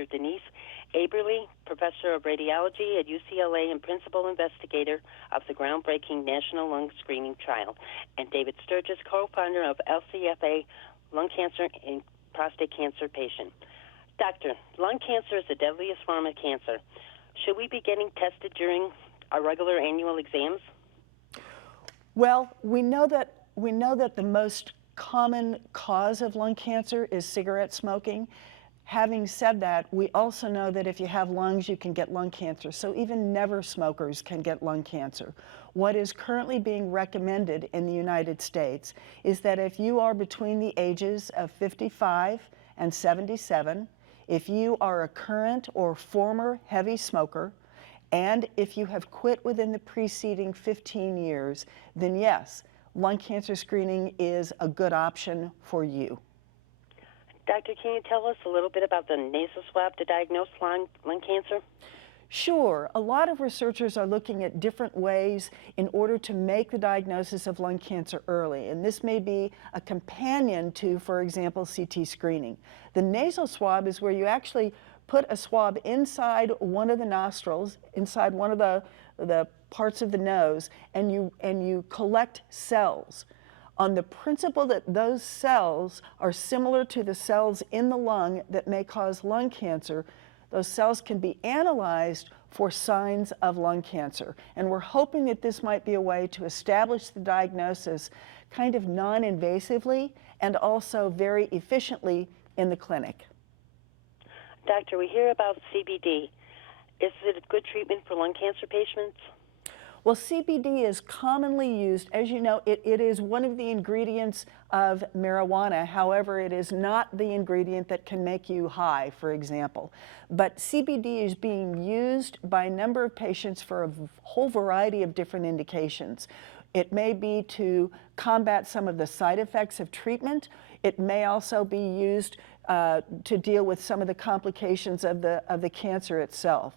Dr. Denise Aberle, Professor of Radiology at UCLA and Principal Investigator of the groundbreaking National Lung Screening Trial, and David Sturges, co-founder of LCFA Lung Cancer and Prostate Cancer Patient. Doctor, lung cancer is the deadliest form of cancer. Should we be getting tested during our regular annual exams? Well, we know that the most common cause of lung cancer is cigarette smoking. Having said that, we also know that if you have lungs, you can get lung cancer. So even never smokers can get lung cancer. What is currently being recommended in the United States is that if you are between the ages of 55 and 77, if you are a current or former heavy smoker, and if you have quit within the preceding 15 years, then yes, lung cancer screening is a good option for you. Doctor, can you tell us a little bit about the nasal swab to diagnose lung cancer? Sure. A lot of researchers are looking at different ways in order to make the diagnosis of lung cancer early, and this may be a companion to, for example, CT screening. The nasal swab is where you actually put a swab inside one of the nostrils, inside one of the parts of the nose, and you collect cells. On the principle that those cells are similar to the cells in the lung that may cause lung cancer, those cells can be analyzed for signs of lung cancer. And we're hoping that this might be a way to establish the diagnosis kind of non-invasively and also very efficiently in the clinic. Doctor, we hear about CBD. Is it a good treatment for lung cancer patients? Well, CBD is commonly used. As you know, it is one of the ingredients of marijuana. However, it is not the ingredient that can make you high, for example. But CBD is being used by a number of patients for a whole variety of different indications. It may be to combat some of the side effects of treatment. It may also be used to deal with some of the complications of the cancer itself.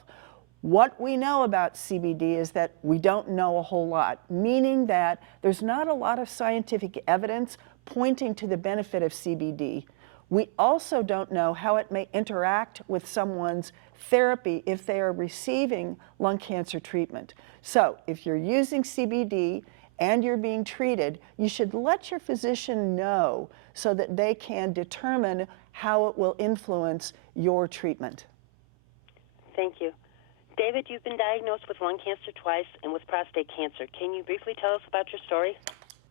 What we know about CBD is that we don't know a whole lot, meaning that there's not a lot of scientific evidence pointing to the benefit of CBD. We also don't know how it may interact with someone's therapy if they are receiving lung cancer treatment. So if you're using CBD and you're being treated, you should let your physician know so that they can determine how it will influence your treatment. Thank you. David, you've been diagnosed with lung cancer twice and with prostate cancer. Can you briefly tell us about your story?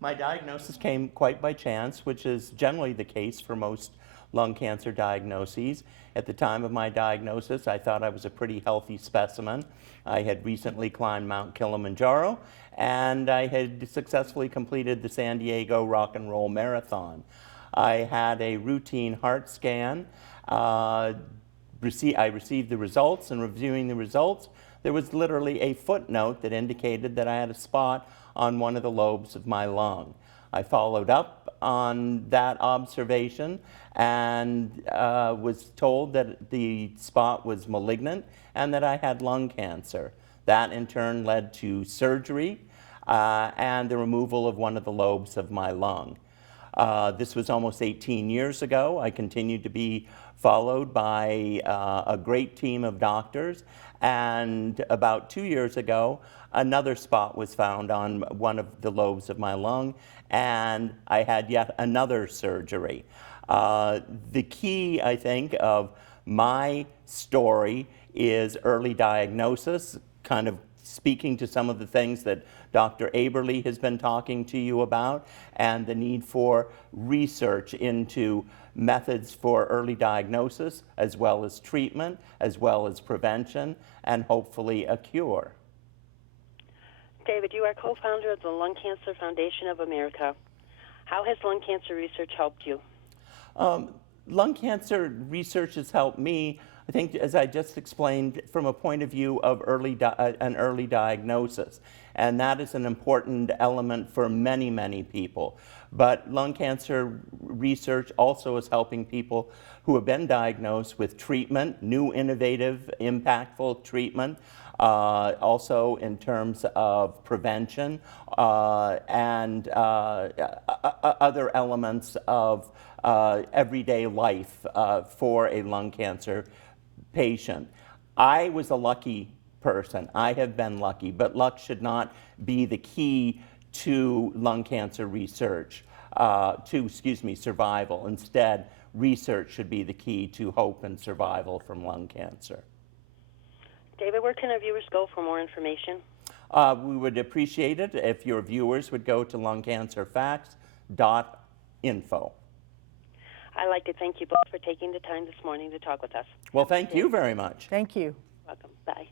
My diagnosis came quite by chance, which is generally the case for most lung cancer diagnoses. At the time of my diagnosis, I thought I was a pretty healthy specimen. I had recently climbed Mount Kilimanjaro, and I had successfully completed the San Diego Rock and Roll Marathon. I had a routine heart scan. I received the results, and reviewing the results, there was literally a footnote that indicated that I had a spot on one of the lobes of my lung. I followed up on that observation and was told that the spot was malignant and that I had lung cancer. That in turn led to surgery and the removal of one of the lobes of my lung. This was almost 18 years ago. I continued to be followed by a great team of doctors, and about 2 years ago, another spot was found on one of the lobes of my lung, and I had yet another surgery. The key, I think, of my story is early diagnosis, kind of speaking to some of the things that Dr. Aberle has been talking to you about, and the need for research into methods for early diagnosis, as well as treatment, as well as prevention, and hopefully a cure. David, you are co-founder of the Lung Cancer Foundation of America. How has lung cancer research helped you? Lung cancer research has helped me, I think, as I just explained, from a point of view of an early diagnosis. And that is an important element for many, many people. But lung cancer research also is helping people who have been diagnosed with treatment, new, innovative, impactful treatment, also in terms of prevention and other elements of everyday life for a lung cancer patient. I was a lucky person. I have been lucky, but luck should not be the key to lung cancer research, survival. Instead, research should be the key to hope and survival from lung cancer. David, where can our viewers go for more information? We would appreciate it if your viewers would go to lungcancerfacts.info. I'd like to thank you both for taking the time this morning to talk with us. Well, thank you very much. Thank you. Welcome. Bye.